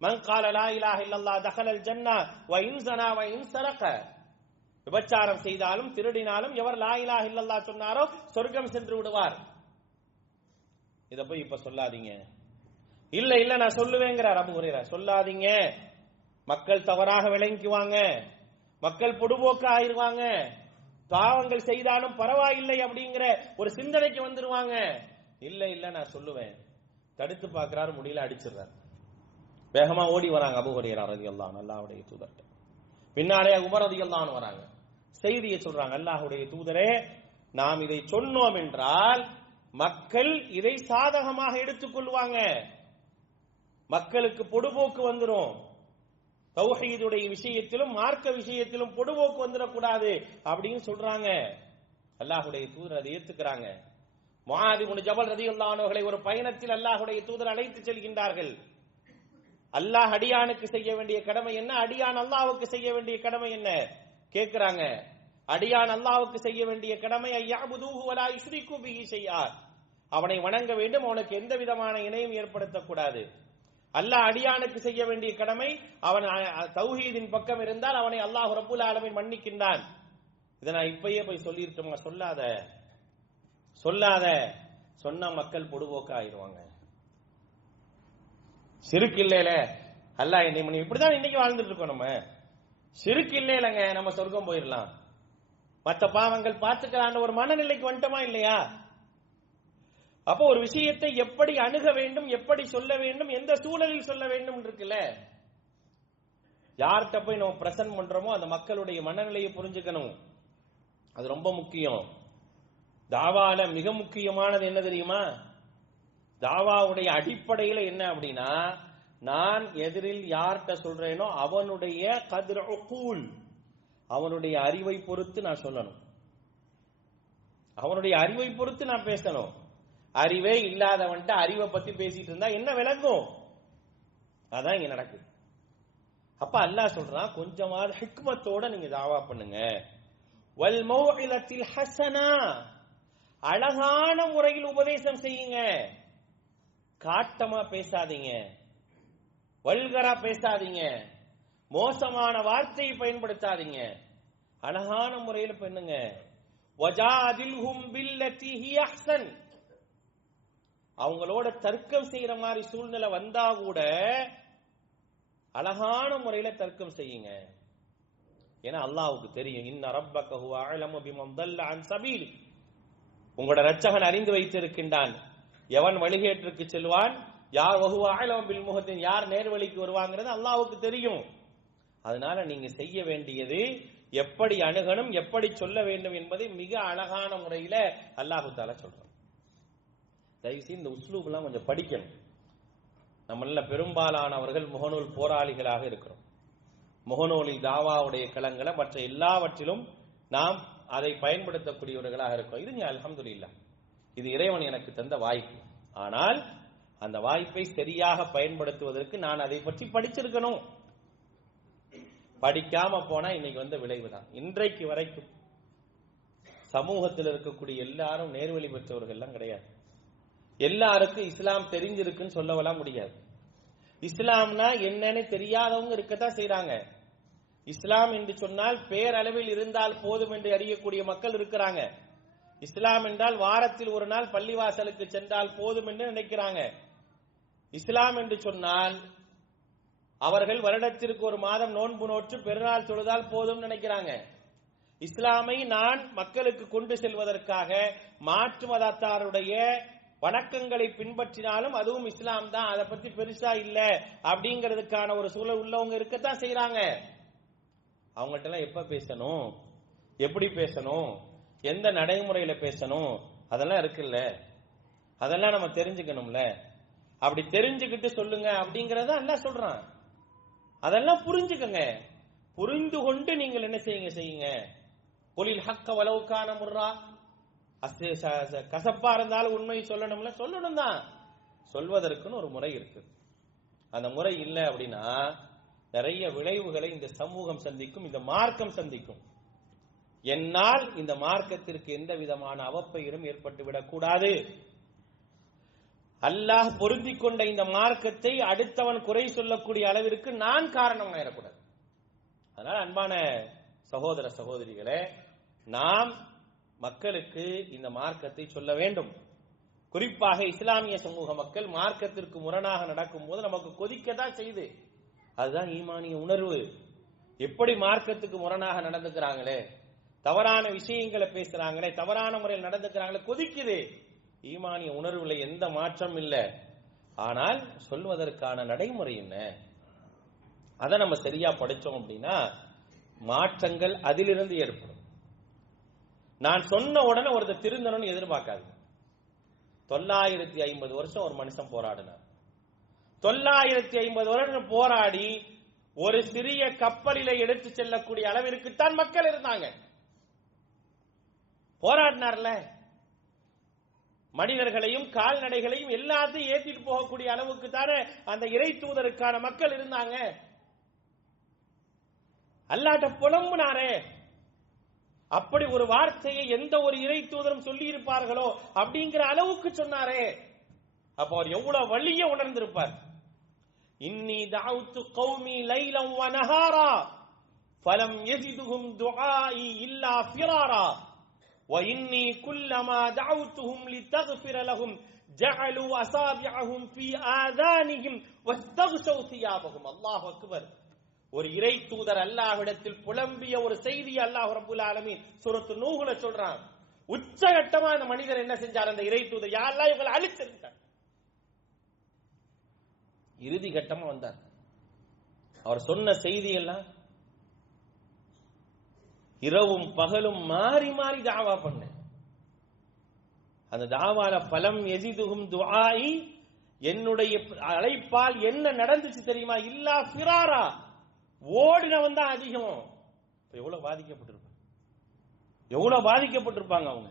மன் கால லா இலாஹ இல்லல்லாஹ் தஹலல் ஜன்னா வ இன் ஸனா வ இன் ஸரக, விபச்சாரம் செய்தாலும் திருடினாலும் எவர் லா இலாஹ இல்லல்லாஹ் சொன்னாரோ சொர்க்கம் சென்று விடுவார். இத போய் இப்ப சொல்லாதீங்க. இல்ல இல்ல நான் சொல்லுவேங்கிறார் அபூ ஹுரைரா. சொல்லாதீங்க, மக்கள் தவறாக விளங்குவாங்க, மக்கள் பொடுபோக்க ஆயிருவாங்க, பாவங்கள் செய்தாலும் பரவாயில்லை அப்படிங்கிற ஒரு சிந்தனைக்கு வந்துருவாங்க. இல்ல இல்ல நான் சொல்லுவேன். தடுத்து பார்க்கிறாரு, முடியல, அடிச்சிடுறாரு. வேகமா ஓடி வராங்க அபூ ஹுரைரா ரலியல்லாஹு அன்ஹு அல்லாஹ்வுடைய தூதர்ட்ட. பின்னாலே உமர் ரலியல்லாஹு அன்ஹு வராங்க. செய்தியை சொல்றாங்க, அல்லாஹ்வுடைய தூதரே, நாம் இதை சொன்னோம் என்றால் மக்கள் இதை சாதகமாக எடுத்துக் கொள்வாங்க, மக்களுக்கு பொடுபோக்கு வந்துரும். தௌஹீதுடைய விஷயத்திலும் மார்க்க விஷயத்திலும் பொடுபோக்கு வந்துடக்கூடாது அப்படின்னு சொல்றாங்க. அல்லாஹ்வுடைய தூதர் அதை ஏத்துக்கிறாங்க. முஆத் இப்னு ஜபல் ரலியல்லாஹு அன்ஹு அவர்களை ஒரு பயணத்தில் அல்லாஹ்வுடைய தூதர் அழைத்து செல்கின்றார்கள். அல்லாஹ் அடியானுக்கு செய்ய வேண்டிய கடமை என்ன, அடியான் அல்லாஹ்வுக்கு செய்ய வேண்டிய கடமை என்ன கேட்கிறாங்க. அடியான் அல்லாஹ்வுக்கு செய்ய வேண்டிய கடமை ஐயஅபுதுஹு வலா யுஷ்ரிகு பிஹி ஷைஆ, அவனை வணங்க வேண்டும், அவனுக்கு எந்த விதமான இணையும் ஏற்படுத்தக்கூடாது. அல்லாஹ் அடியானுக்கு செய்ய வேண்டிய கடமை, அவன் தௌஹீதின் பக்கம் இருந்தால் அவனை அல்லாஹ் ரப்புல் ஆலமீன் மன்னிக்கின்றான். இதை நான் இப்பயே போய் சொல்லிருட்டோமா? சொல்லாத, சொல்லாத. சொன்ன மக்கள் பொடுபோக்க ஆயிடுவாங்க. ஷிர்க் இல்லைல, அல்லாஹ் என்னை மன்னி. இப்படிதான் இன்னைக்கு வாழ்ந்துட்டு இருக்கோம் நம்ம. ஷிர்க் இல்லைலங்க, நம்ம சொர்க்கம் போயிடலாம், மற்ற பாவங்கள் பார்த்துக்கலான்னு ஒரு மனநிலைக்கு வந்துட்டோமா இல்லையா? அப்போ ஒரு விஷயத்தை எப்படி அணுக வேண்டும், எப்படி சொல்ல வேண்டும், எந்த சூழலில் சொல்ல வேண்டும் இருக்குல்ல. யார்கிட்ட போய் நம்ம பிரசன்ட் பண்றோமோ அந்த மக்களுடைய மனநிலையை புரிஞ்சுக்கணும். அது ரொம்ப முக்கியம். தாவால மிக முக்கியமானது என்ன தெரியுமா? தாவாவுடைய அடிப்படையில என்ன அப்படின்னா, நான் எதிரில் யார்கிட்ட சொல்றேனோ அவனுடைய கத்ர் உகூல், அவனுடைய அறிவை பொறுத்து நான் சொல்லணும், அவனுடைய அறிவை பொறுத்து நான் பேசணும். அறிவே இல்லாதவன்ட்ட அறிவை பத்தி பேசிட்டு இருந்தா என்ன விளங்கும்? அதான் இங்க நடக்குது. அப்ப அல்லாஹ் சொல்றான், கொஞ்சமாவது ஹிக்மத்தோட நீங்க தாவா பண்ணுங்க. வல் மௌஇலத்தில் ஹஸனா, அழகான முறையில் உபதேசம் செய்யுங்க, காட்டமா பேசாதீங்க, வல்கரா பேசாதீங்க, மோசமான வார்த்தையை பயன்படுத்தாதீங்க, அழகான முறையில் பண்ணுங்க. வஜாதில்ஹும் பில்லதி ஹிய அஹ்ஸன், அவங்களோட தர்க்கம் செய்யற மாதிரி சூழ்நிலை வந்தா கூட அழகான முறையில தர்க்கம் செய்யுங்க. ஏன்னா அல்லாஹ்வுக்கு தெரியும், இன்ன ரப்பக ஹுவ அஅலமு பிமன் தல்ல அன் சபீல், உங்களோட இரட்சகன் அறிந்து வைத்திருக்கின்றான் எவன் வழிகேட்டிற்கு செல்வான், யார் வஹுவ அஅலமு பில் முஹ்தின், யார் நேர்வழிக்கு வருவாங்கிறது அல்லாஹ்வுக்கு தெரியும். அதனால நீங்க செய்ய வேண்டியது எப்படி அணுகணும், எப்படி சொல்ல வேண்டும் என்பதை மிக அழகான முறையில அல்லாஹ் தஆலா சொல்றான். தயவுசெய்து இந்த உஸ்லூப்லாம் கொஞ்சம் படிக்கணும். நம்மள பெரும்பாலானவர்கள் முகநூல் போராளிகளாக இருக்கிறோம். முகநூலில் தாவாவுடைய களங்களை மற்ற எல்லாவற்றிலும் நாம் அதை பயன்படுத்தக்கூடியவர்களாக இருக்கிறோம். இது அல்ஹம்துலில்லாஹ், இது இறைவன் எனக்கு தந்த வாய்ப்பு. ஆனால் அந்த வாய்ப்பை சரியாக பயன்படுத்துவதற்கு நான் அதை பற்றி படிச்சிருக்கணும். படிக்காம போனா இன்னைக்கு வந்த விளைவு தான். இன்றைக்கு வரைக்கும் சமூகத்தில் இருக்கக்கூடிய எல்லாரும் நேர்வழி பெற்றவர்கள் எல்லாம் கிடையாது. எல்லாருக்கும் இஸ்லாம் தெரிஞ்சிருக்குன்னு சொல்லவெல்லாம் முடியாது. இஸ்லாம்னா என்னன்னு தெரியாதவங்க இருக்கத்தான் செய்யறாங்க. இஸ்லாம் என்று சொன்னால் பேரளவில் இருந்தால் போதும் என்று அறியக்கூடிய மக்கள் இருக்கிறாங்க. இஸ்லாம் என்றால் வாரத்தில் ஒரு நாள் பள்ளிவாசலுக்கு சென்றால் போதும் என்று நினைக்கிறாங்க. இஸ்லாம் என்று சொன்னால் அவர்கள் வருடத்திற்கு ஒரு மாதம் நோன்பு நோற்று பெருநாள் தொழுதால் போதும் நினைக்கிறாங்க. இஸ்லாமை நான் மக்களுக்கு கொண்டு செல்வதற்காக மாற்று மதத்தாருடைய வணக்கங்களை பின்பற்றினாலும் அதுவும் இஸ்லாம் தான், அதை பத்தி பெருசா இல்ல அப்படிங்கிறதுக்கான ஒரு சூழல் உள்ளவங்க இருக்கத்தான் செய்யறாங்க. அவங்கள்ட்ட எல்லாம் எப்ப பேசணும், எப்படி பேசணும், எந்த நடைமுறையில பேசணும், அதெல்லாம் இருக்குல்ல, அதெல்லாம் நம்ம தெரிஞ்சுக்கணும்ல. அப்படி தெரிஞ்சுக்கிட்டு சொல்லுங்க அப்படிங்கறத அல்லாஹ் சொல்றான். அதெல்லாம் புரிஞ்சுக்கங்க. புரிந்து கொண்டு நீங்கள் என்ன செய்யுங்க. குலில் ஹக்க வலவ் கான முர்ரா, கசப்பா இருந்தாலும் உண்மை சொல்லணும் தான். சொல்வதற்குன்னு ஒரு முறை இருக்கு. அந்த முறை இல்லை அப்படின்னா நிறைய விளைவுகளை இந்த சமூகம் சந்திக்கும், இந்த மார்க்கம் சந்திக்கும். என்னால் இந்த மார்க்கத்திற்கு எந்த விதமான அவப்பெயரும் ஏற்பட்டு விடக்கூடாது. அல்லாஹ் பொருந்தி கொண்ட இந்த மார்க்கத்தை அடுத்தவன் குறை சொல்லக்கூடிய அளவிற்கு நான் காரணம் ஆயிடக்கூடாது. அதனால அன்பான சகோதர சகோதரிகளே, நாம் மக்களுக்கு இந்த மார்க்கத்தை சொல்ல வேண்டும். குறிப்பாக இஸ்லாமிய சமூக மக்கள் மார்க்கத்திற்கு முரணாக நடக்கும் போது நமக்கு கொதிக்கதான் செய்து. அதுதான் ஈமானிய உணர்வு. எப்படி மார்க்கத்துக்கு முரணாக நடந்துக்கிறாங்களே, தவறான விஷயங்களை பேசுறாங்களே, தவறான முறையில் நடந்துக்கிறாங்களே, கொதிக்குது. ஈமானிய உணர்வுல எந்த மாற்றம் இல்லை. ஆனால் சொல்வதற்கான நடைமுறை என்ன, அதை நம்ம சரியா படிச்சோம் அப்படின்னா மாற்றங்கள் அதிலிருந்து ஏற்படும். நான் சொன்ன உடனே ஒருத்தர் திருந்தணும்னு எதிர்பார்க்காது. 950 வருஷம் ஒரு மனுஷன் போராடினார். 950 வருடம் போராடி ஒரு சிறிய கப்பலில எடுத்து செல்லக்கூடிய அளவிற்குத்தான் மக்கள் இருந்தாங்க. போராடினார்ல, மனிதர்களையும் கால்நடைகளையும் எல்லாத்தையும் ஏற்றிட்டு போகக்கூடிய அளவுக்கு தானே அந்த இறை தூதருக்கான மக்கள் இருந்தாங்க. அல்லாஹ்ட்ட புலம்புனாரே, அப்படி ஒரு வார்த்தையை எந்த ஒரு இறை தூதரும் சொல்லி இருப்பார்களோ அப்படிங்கிற அளவுக்கு சொன்னாரே. அப்ப அவர் எவ்வளவு வலிய உணர்ந்திருப்பார். இன்னி தஅவுது கௌமி லைலன் வ நஹாரா ஃபலம் யஸிதுஹும் துஆஇ இல்லா ஃபிராரா வ இன்னி குல்லமா தஅவுதுஹும் லிதக்ஃபிர லஹும் ஜஅலு அஸாபிஅஹும் ஃபீ ஆதானிஹிம் வஸ்தக்ஷௌ சியாபஹும். அல்லாஹ் அக்பர். ஒரு இறை தூதர் அல்லாஹ்விடத்தில் புலம்பிய ஒரு செய்தி அல்லாஹ் ரப்பல் ஆலமீன் சூரத்து நூஹ்ல சொல்றான். உச்சகட்டமா அந்த மனிதர் என்ன செஞ்சார்? அந்த இறை தூதர் யா அல்லாஹ் இவங்களை அழிச்சிருந்தார். இறுதி கட்டமா வந்தார். அவர் சொன்ன செய்தி எல்லாம் இரவும் பகலும் மாறி மாறி தாவா பண்ண. அந்த தாவால பலம் எதிதுகும் துஆஇ என்னுடைய அழைப்பால் என்ன நடந்துச்சு தெரியுமா? இல்லா ஃபிராரா, ஓடினவன் தான் அதிகம். எவ்வளவு பாதிக்கப்பட்டிருப்பாங்க, எவ்வளவு பாதிக்கப்பட்டிருப்பாங்க அவங்க.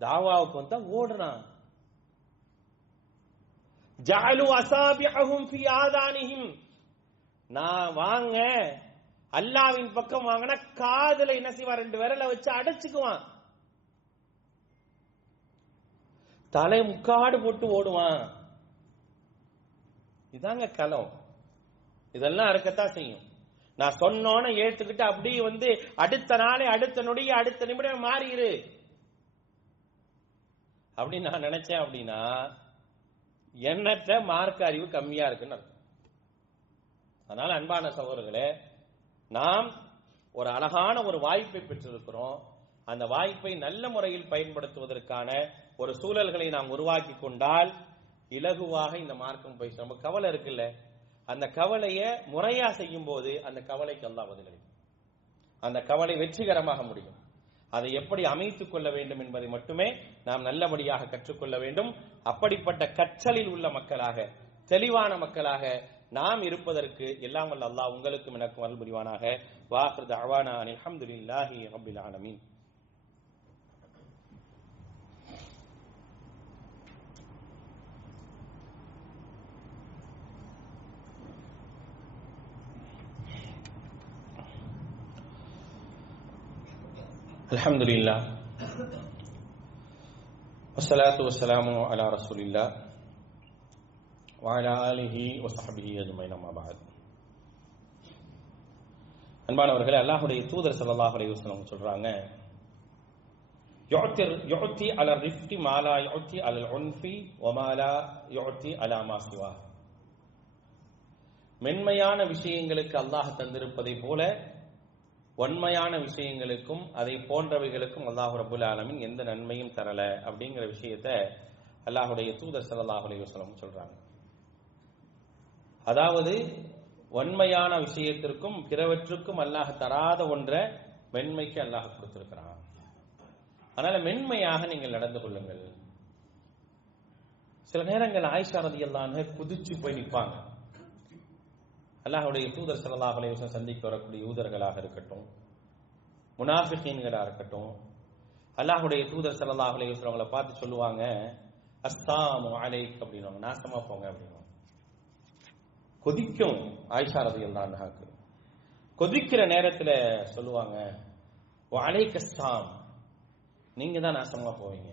தாவாவுக்கு வந்தா ஓடுறான். ஜஅலு அஸாபிஹும் ஃபீ ஆதானிஹிம், நான் வாங்க அல்லாஹ்வின் பக்கம் வாங்கினா காதுல என்ன செய்வான், 2 விரலை வச்சு அடைச்சுக்குவான், தலை முக்காடு போட்டு ஓடுவான். இதாங்க களம். இதெல்லாம் இருக்கத்தான் செய்யும். நான் சொன்னோன்னு ஏத்துக்கிட்டு அப்படியே அடுத்த நாளே அடுத்த நொடிய அடுத்த நிமிடம் மாறிடு அப்படி நான் நினைச்சேன் அப்படின்னா எண்ணற்ற மார்க்க அறிவு கம்மியா இருக்குன்னு அர்த்தம். அதனால அன்பான சகோதரர்களே, நாம் ஒரு அழகான ஒரு வாய்ப்பை பெற்றிருக்கிறோம். அந்த வாய்ப்பை நல்ல முறையில் பயன்படுத்துவதற்கான ஒரு சூழல்களை நாம் உருவாக்கி கொண்டால் இலகுவாக இந்த மார்க்கம் போய் நம்ம கவலை இருக்குல்ல, அந்த கவலையை முறையா செய்யும் போது அந்த கவலைக்கு அல்லாஹ் பதிலளிக்கும். அந்த கவலை வெற்றிகரமாக முடியும். அதை எப்படி அமைத்துக் கொள்ள வேண்டும் என்பதை மட்டுமே நாம் நல்லபடியாக கற்றுக்கொள்ள வேண்டும். அப்படிப்பட்ட கற்றலில் உள்ள மக்களாக, தெளிவான மக்களாக நாம் இருப்பதற்கு எல்லாம் வல்ல அல்லாஹ் உங்களுக்கும் எனக்கும் அருள் புரிவானாக. வாஹிரு தஅவானா அனில் ஹம்துலில்லாஹி ரப்பில் ஆலமீன். அல்ஹம்துலில்லாஹ் வஸ்ஸலாத்து வஸ்ஸலாமு அலா ரசூலில்லாஹ் வஅலா ஆலிஹி வஸஹ்பிஹி அஜ்மஈன். அம்மா பஅத். அன்பானவர்களே, அல்லாஹ்வுடைய தூதர் ஸல்லல்லாஹு அலைஹி வஸல்லம் சொல்றாங்க, யுஅத்தி அலா ரிஃப்கி மா லா யுஅத்தி அலல் உன்ஃபி வ மா லா யுஅத்தி அலா மா சிவா. மென்மையான விஷயங்களுக்கு அல்லாஹ் தந்திருப்பதை போல வன்மையான விஷயங்களுக்கும் அதை போன்றவைகளுக்கும் அல்லாஹ் ரப்பல் ஆலமீன் எந்த நன்மையும் தரல அப்படிங்கிற விஷயத்தை அல்லாஹ்வுடைய தூதர் ஸல்லல்லாஹு அலைஹி வஸல்லம் சொல்றாங்க. அதாவது வன்மையான விஷயத்திற்கும் பிறவற்றுக்கும் அல்லாஹ் தராத ஒன்றை மென்மைக்கு அல்லாஹ் கொடுத்திருக்கிறான். அதனால மென்மையாக நீங்கள் நடந்து கொள்ளுங்கள். சில நேரங்கள் ஆயிஷா ரலியல்லாஹு அன்ஹா குதிச்சு போய் நிற்பாங்க. அல்லாஹ்வுடைய தூதர் ஸல்லல்லாஹு அலைஹி வஸல்லம் சந்திக்க வரக்கூடிய யூதர்களாக இருக்கட்டும், முனாஃபிகீன்களா இருக்கட்டும், அல்லாஹ்வுடைய தூதர் ஸல்லல்லாஹு அலைஹி வஸல்லம் அவங்களை பார்த்து சொல்லுவாங்க, அஸ்ஸலாமு அலைக் அப்படின்னுவாங்க, நாசமா போங்க அப்படின்னுவாங்க. கொதிக்கும் ஆயிஷா ரலியல்லாஹு அன்ஹாக்கு. கொதிக்கிற நேரத்தில் சொல்லுவாங்க, வஅலைக்கஸ்ஸலாம், நீங்க தான் நாசமா போவீங்க,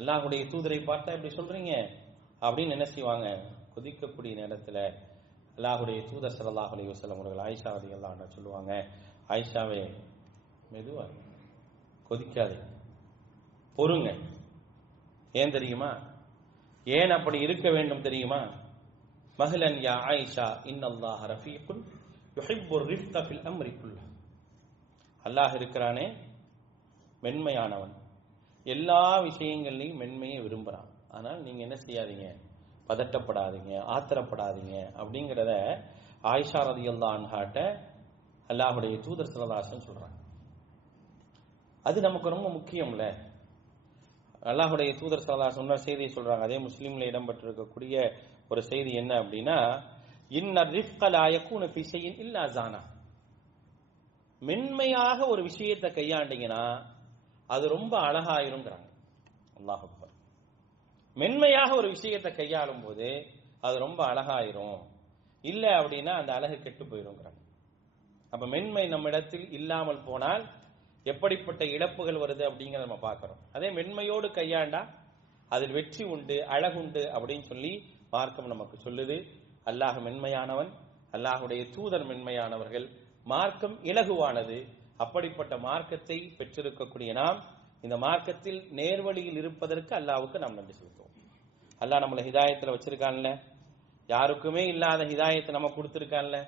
அல்லாஹ்வுடைய தூதரை பார்த்தா இப்படி சொல்றீங்க அப்படின்னு என்ன செய்வாங்க. கொதிக்கக்கூடிய நேரத்தில் அல்லாஹ்வுடைய தூதர் ஸல்லல்லாஹு அலைஹி வஸல்லம் அவர்கள் ஆயிஷா ரலியல்லாஹு அன்ஹா சொல்லுவாங்க, ஆயிஷாவே மெதுவா கொதிக்காதே, பொறுங்க. ஏன் தெரியுமா? ஏன் அப்படி இருக்க வேண்டும் தெரியுமா? மஹ்லன் யா ஆயிஷா இன்னல்லாஹ ரஃபீகுன் யுஹிப்புர் ரிஃப்க ஃபில் அம்ரி குல்லஹ். அல்லாஹ் இருக்கிறானே மென்மையானவன், எல்லா விஷயங்கள்லையும் மென்மையை விரும்புறான். ஆனால் நீங்க என்ன செய்யாதீங்க, பதட்டப்படாதீங்க, ஆத்திரப்படாதீங்க அப்படிங்கிறத ஆயிஷா ரலியல்லாஹு அன்ஹாட்ட அல்லாஹ்வுடைய தூதர் ஸல்லல்லாஹு அலைஹி வஸல்லம் சொல்றாங்க. அது நமக்கு ரொம்ப முக்கியம்ல. அல்லாஹ்வுடைய தூதர் ஸல்லல்லாஹு அலைஹி வஸல்லம் செய்தியை சொல்றாங்க. அதே முஸ்லிம்ல இடம்பெற்றிருக்கக்கூடிய ஒரு செய்தி என்ன அப்படின்னா, இன்ன ரிஃப்க லா யகூனு ஃபீ ஷைஇன் இல்லா ஸானா. மென்மையாக ஒரு விஷயத்தை கையாண்டீங்கன்னா அது ரொம்ப அழகாயிருங்கிறாங்க. அல்லாஹ் அக்பர். மென்மையாக ஒரு விஷயத்தை கையாளும் போது அது ரொம்ப அழகாயிரும், இல்ல அப்படின்னா அந்த அழகு கெட்டு போயிருங்கிறாங்க. அப்ப மென்மை நம்ம இடத்தில் இல்லாமல் போனால் எப்படிப்பட்ட இழப்புகள் வருது அப்படிங்கிறத நம்ம பார்க்கிறோம். அதே மென்மையோடு கையாண்டா அதில் வெற்றி உண்டு, அழகுண்டு அப்படின்னு சொல்லி மார்க்கம் நமக்கு சொல்லுது. அல்லாஹ் மென்மையானவன், அல்லாஹுடைய தூதர் மென்மையானவர்கள், மார்க்கம் இலகுவானது. அப்படிப்பட்ட மார்க்கத்தை பெற்றிருக்கக்கூடிய நாம் இந்த மார்க்கத்தில் நேர்வழியில் இருப்பதற்கு அல்லாஹ்வுக்கு நாம் நன்றி செலுத்துவோம். அல்லாஹ் நம்மளை ஹிதாயத்துல வச்சிருக்கான்ல, யாருக்குமே இல்லாத ஹிதாயத்தை நம்ம கொடுத்திருக்கான்ல.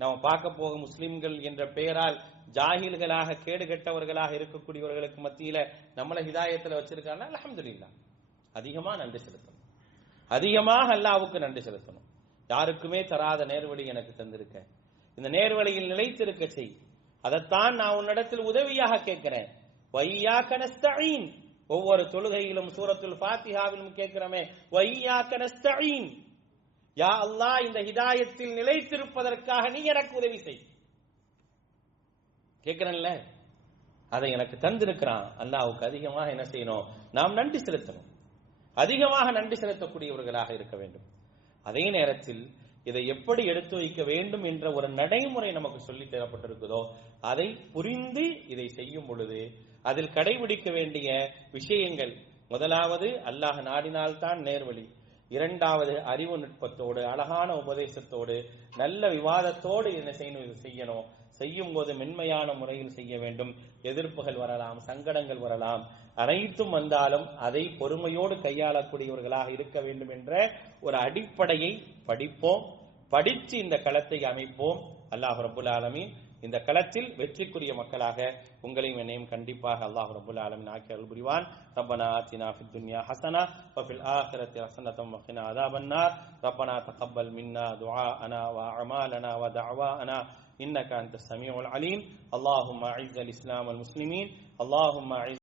நம்ம பார்க்க போக முஸ்லிம்கள் என்ற பெயரால் ஜாகில்களாக கேடு கெட்டவர்களாக இருக்கக்கூடியவர்களுக்கு மத்தியில நம்மளை ஹிதாயத்துல வச்சிருக்காங்க. அல்ஹம்துலில்லாஹ். அதிகமா நன்றி செலுத்தணும், அதிகமாக அல்லாஹ்வுக்கு நன்றி செலுத்தணும். யாருக்குமே தராத நேர்வழி எனக்கு தந்திருக்க, இந்த நேர்வழியில் நிலைத்திருக்க செய். அதைத்தான் நான் உன்னிடத்தில் உதவியாக கேட்கிறேன். வையாக்க நஸ்தஈன், ஒவ்வொரு தொழுகையிலும் சூரத்துல் ஃபாத்திஹாவிலும் கேட்கிறோமே, வய்யாக்க நஸ்தஈன், யா அல்லாஹ் இந்த ஹிதாயத்தில் நிலைத்திருப்பதற்காக நீ எனக்கு உதவி செய். கேட்கிறேன்ல, அதை எனக்கு தந்திருக்கிறான். அல்லாஹ்வுக்கு அதிகமாக என்ன செய்யணும்? நாம் நன்றி செலுத்தணும். அதிகமாக நன்றி செலுத்தக்கூடியவர்களாக இருக்க வேண்டும். அதே நேரத்தில் இதை எப்படி எடுத்து வைக்க வேண்டும் என்ற ஒரு நடைமுறை நமக்கு சொல்லி தரப்பட்டிருக்குதோ அதை புரிந்து இதை செய்யும் பொழுது அதில் கடைபிடிக்க வேண்டிய விஷயங்கள், முதலாவது அல்லாஹ் நாடினால்தான் நேர்வழி, இரண்டாவது அறிவு நுட்பத்தோடு அழகான உபதேசத்தோடு நல்ல விவாதத்தோடு என்ன செய்யணும். செய்யும் போது மென்மையான முறையில் செய்ய வேண்டும். எதிர்ப்புகள் வரலாம், சங்கடங்கள் வரலாம், அனைத்தும் வந்தாலும் அதை பொறுமையோடு கையாளக்கூடியவர்களாக இருக்க வேண்டும் என்ற ஒரு அடிப்படையை படிப்போம். படித்து இந்த களத்தை அமைப்போம். அல்லாஹ் ரப்புல் ஆலமீன் இந்த களத்தில் வெற்றிக்குரிய மக்களாக உங்களையும் என்னையும் கண்டிப்பாக அல்லாஹ் ரப்புல் ஆலமீன் ஆக்கி அருள் புரிவான். ரப்பனா ஆத்தினா ஃபித் துன்யா ஹஸனா வ ஃபில் ஆখিরাতি ஹஸனத்தம் வ கினா அஸாபன்னார். ரப்பனா தகப்பல் மின்னா துஆஅனா வ அமாலனா வ தஅவானா இன்னக அன்தஸ் ஸமீஉல் அலீம். அல்லாஹும்ம அஇஸ்ஸல் இஸ்லாம் வல் முஸ்லிமீன். அல்லாஹும்ம